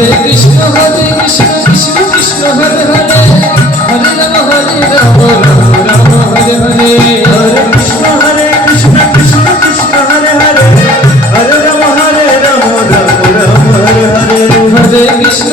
Krishna Krishna Krishna Hare Hare Hare Ram Ram Ram Hare Hare Hare Krishna Krishna Krishna Hare Hare Hare Ram Ram Ram Ram Hare Hare Hare Krishna